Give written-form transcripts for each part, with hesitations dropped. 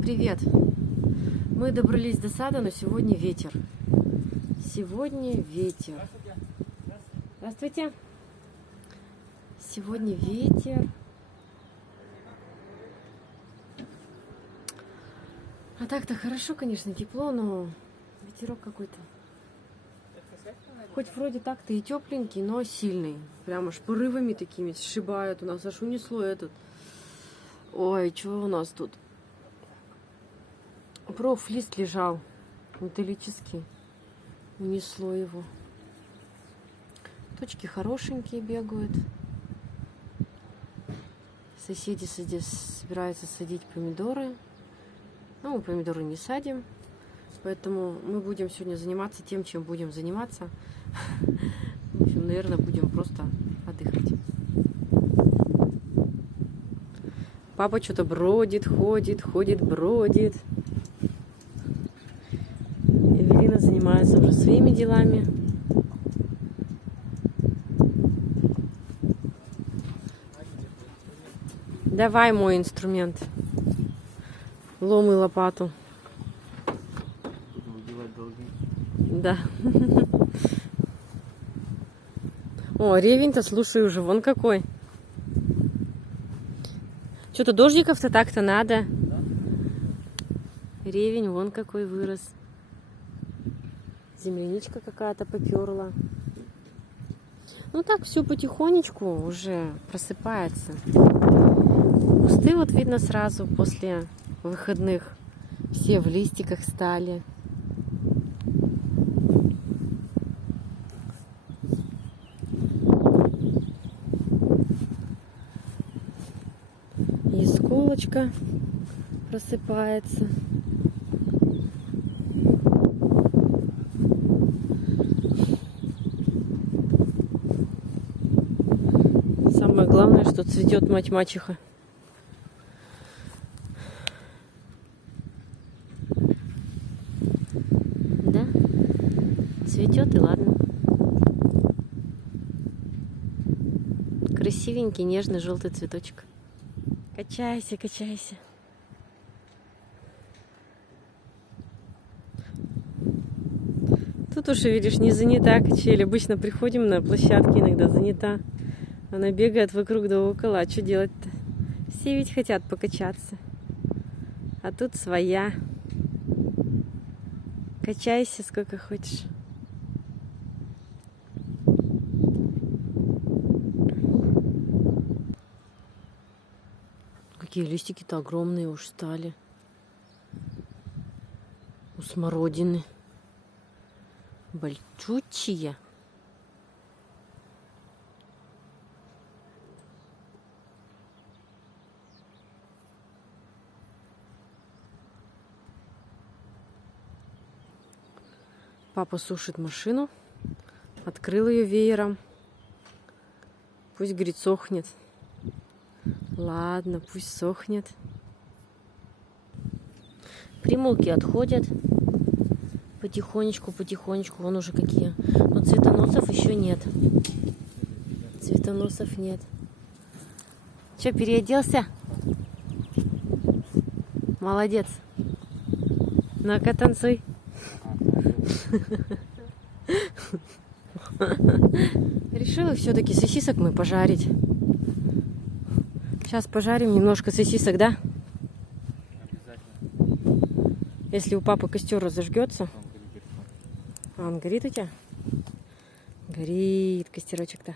Всем привет! Мы добрались до сада, но сегодня ветер. Сегодня ветер. Здравствуйте! Сегодня ветер. А так-то хорошо, конечно, тепло, но ветерок какой-то. Хоть вроде так-то и тепленький, но сильный. Прямо аж порывами такими сшибают. У нас аж унесло этот. Ой, что у нас тут? Профлист лежал металлический. Унесло его. Точки хорошенькие бегают. Соседи собираются садить помидоры. Но мы помидоры не садим. Поэтому мы будем сегодня заниматься тем, чем будем заниматься. В общем, наверное, будем просто отдыхать. Папа что-то бродит, ходит, бродит. Эвелина занимается уже своими делами. Давай мой инструмент. Лом и лопату. Да. О, ревень-то, слушай, уже вон какой. Что-то дождиков-то так-то надо. Ревень вон какой вырос. Земляничка какая-то поперла. Ну так, все потихонечку уже просыпается. Кусты вот видно сразу после выходных. Все в листиках стали. Ясколочка просыпается. Самое главное, что цветет мать-мачеха. Да? Цветет и ладно. Красивенький, нежный желтый цветочек. Качайся, качайся. Тут уже, видишь, не занята качель. Обычно приходим на площадке, иногда занята. Она бегает вокруг да около. А что делать-то? Все ведь хотят покачаться. А тут своя. Качайся сколько хочешь. Какие листики-то огромные уж стали. У смородины. Большучие. Папа сушит машину. Открыл ее веером. Пусть, говорит, сохнет. Ладно, пусть сохнет. Примулки отходят. Потихонечку, потихонечку. Вон уже какие. Но цветоносов еще нет. Цветоносов нет. Че, переоделся? Молодец. Ну-ка, танцуй. Решила все-таки сосисок мы пожарить. Сейчас пожарим немножко сосисок, да? Обязательно. Если у папы костер разожгется. А он горит у тебя? Горит костерочек-то.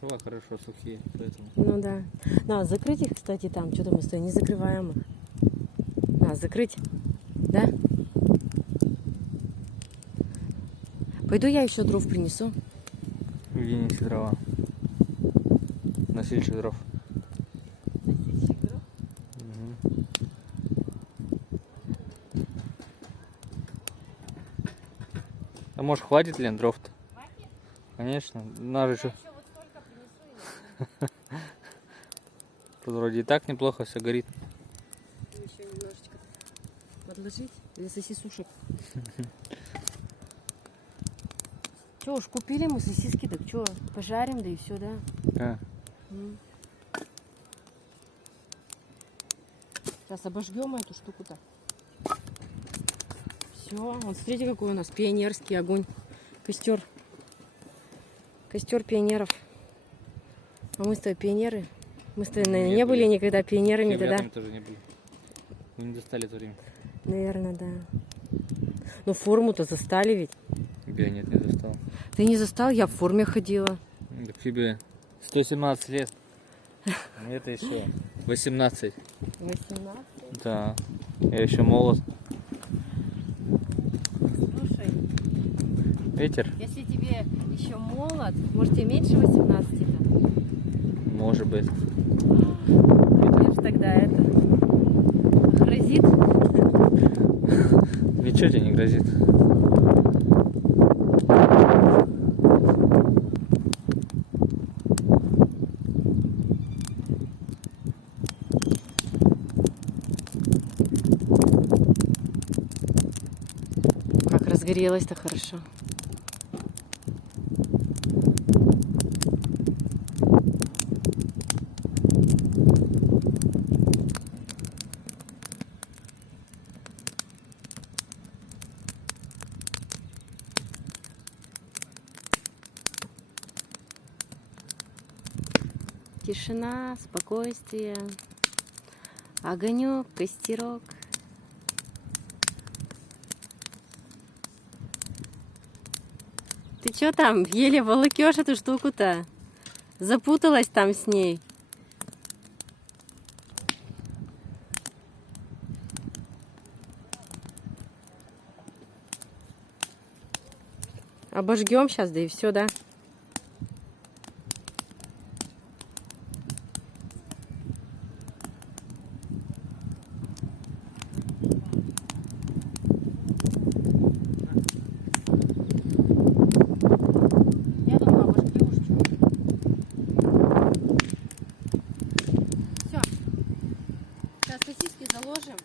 Дрова хорошо сухие, поэтому. Ну да. Надо закрыть их, кстати, там. Что-то мы стоим, не закрываем их. Надо закрыть. Да? Пойду я еще дров принесу. Иди неси дрова. Носильщик дров. А может, хватит, Лен, дров-то? Хватит? Конечно. Надо еще. Вот столько принесу. Тут вроде и так неплохо все горит. Еще немножечко подложить для сосисушек. Че уж, купили мы сосиски, так что, пожарим, да и все, да? Сейчас обожгем эту штуку-то. Все, вот смотрите, какой у нас пионерский огонь. Костер. Костер пионеров. А мы с тобой пионеры. Мы с тобой, наверное, не были никогда пионерами тогда. Тоже не были. Мы не достали это время. Наверное, да. Ну форму-то застали ведь. Я нет, не достал. Ты не застал? Я в форме ходила. Так тебе 117 лет. Мне-то еще 18. 18? Да. Я еще молод. Слушай, Ветер? если тебе еще молод, может тебе меньше 18-то? Может быть. Мне ж тогда это грозит. Ничего тебе не грозит. Как разгорелось-то хорошо. Тишина, спокойствие, огонек, костерок. Ты чё там, еле волокёшь эту штуку-то? Запуталась там с ней. Обожгем сейчас, да и все, да? Я думаю, обожги уж чё. Все. Сейчас сосиски заложим.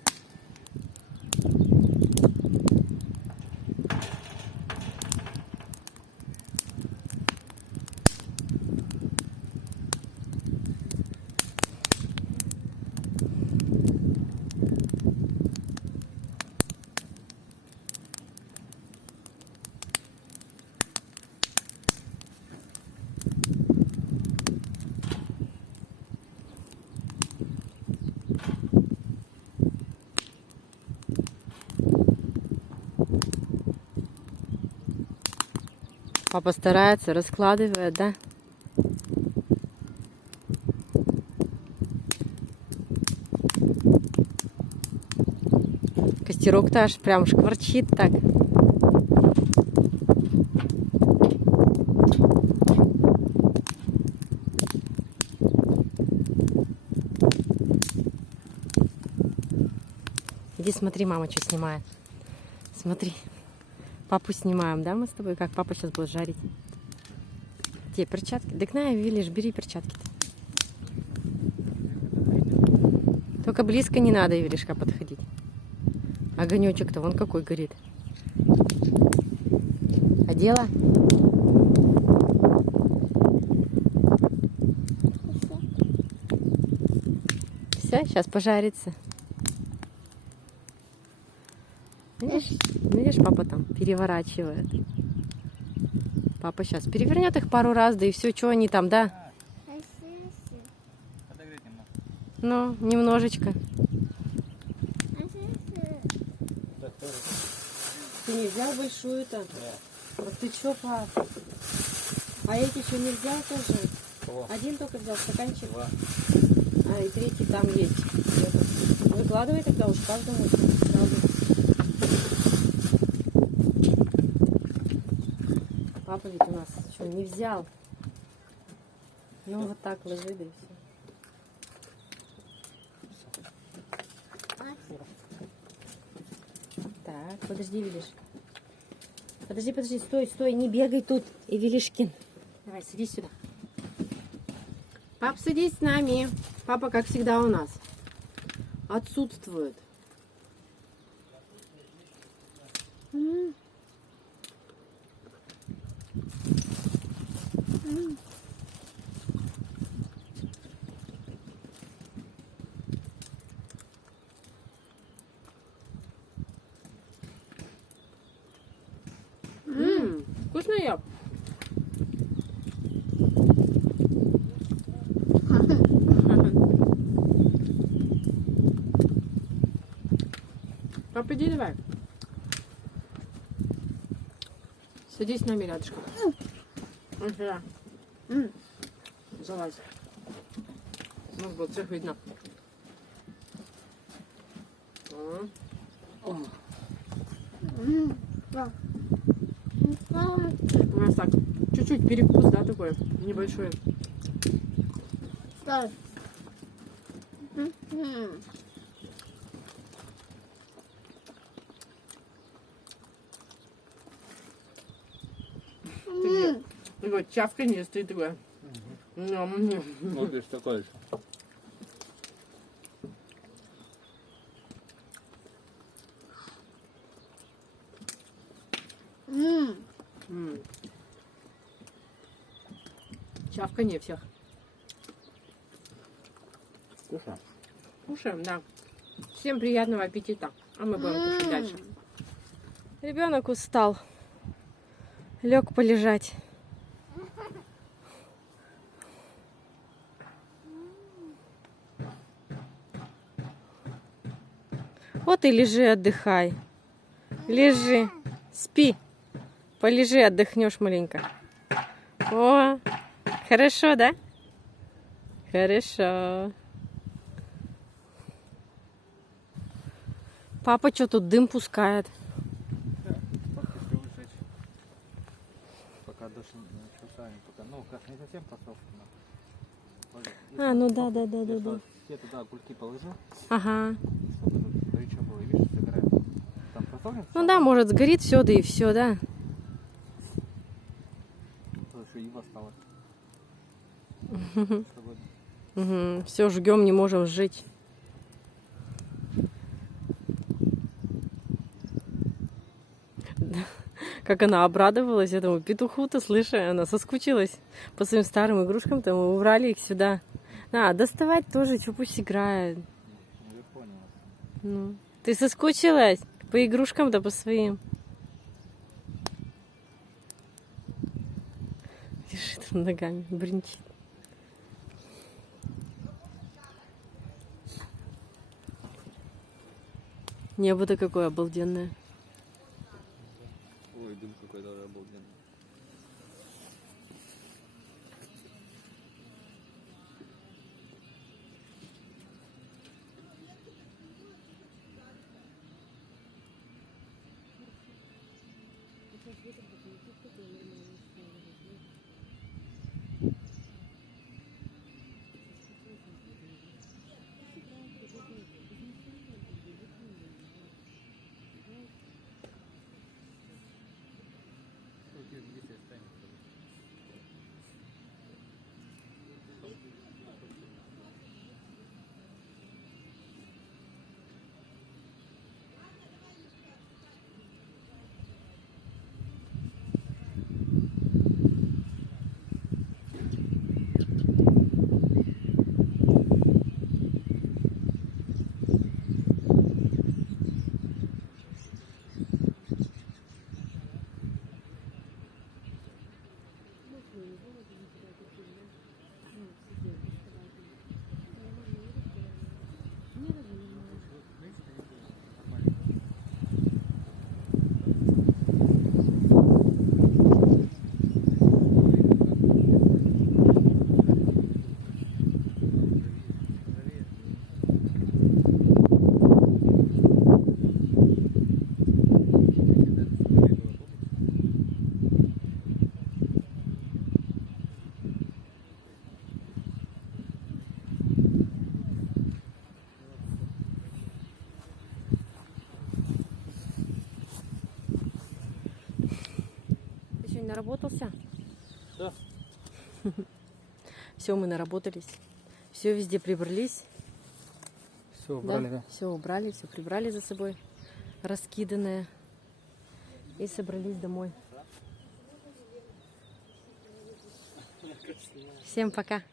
Папа старается, раскладывает, да? Костерок-то аж прям шкварчит так. Иди смотри, мама что снимает. Смотри. Папу снимаем, да, мы с тобой? Как папа сейчас будет жарить? Те перчатки. Так на, видишь, бери перчатки-то. Только близко не надо, Евелишка, подходить. Огонечек-то вон какой горит. Одела? Все, сейчас пожарится. Видишь, папа там переворачивает. Папа сейчас перевернет их пару раз, да и все, что они там, да? Подогреть немного. Ну, немножечко. Ты не взял большую-то? Да. Вот ты чё, пап? А эти что, не взял тоже? Кого? Один только взял стаканчик. Два. А, и третий там есть. Выкладывай тогда уж каждому сразу. Папа ведь у нас что, не взял? Ну, вот так ложи, да и все. Так, подожди, Велиш. Подожди, стой, не бегай тут, Эвелишкин. Давай, садись сюда. Пап, садись с нами. Папа, как всегда, у нас отсутствует. Вкусно я? Папа, иди давай. Садись с нами рядышком. Вот сюда. Залазь. У нас будет всех видно. У нас так, чуть-чуть перекус, да, такой, небольшой. Такое чавканье стоит такое. Вот здесь такое же. Чавканье всех. Вкусно. Кушаем, да. Всем приятного аппетита. А мы будем кушать дальше. Ребенок устал. Лег полежать. Вот и лежи, отдыхай. Лежи, спи. Полежи, отдохнешь маленько. О, хорошо, да? Хорошо. Папа что тут дым пускает? Пока дождь не начался, пока, ну, как не совсем посох. А, ну да. Все туда огурки положи, Ага. чтобы тут горячо было, и видишь, загорает. Там просохнет? Ну да, может сгорит все, да и все, да. Тут еще ива осталось. Угу. Все жгем, не можем сжечь. Как она обрадовалась этому петуху-то, слыша, она соскучилась по своим старым игрушкам, там мы убрали их сюда. А, доставать тоже, что пусть играет. Я понял. Ну, ты соскучилась по игрушкам-то, по своим. Лежит там ногами, бренчит. Небо-то какое обалденное. Ой, дым какой-то обалденный. Ты сегодня наработался? Да. Все, мы наработались. Все везде прибрались. Все убрали, да? Все убрали, все прибрали за собой. Раскиданное. И собрались домой. Всем пока.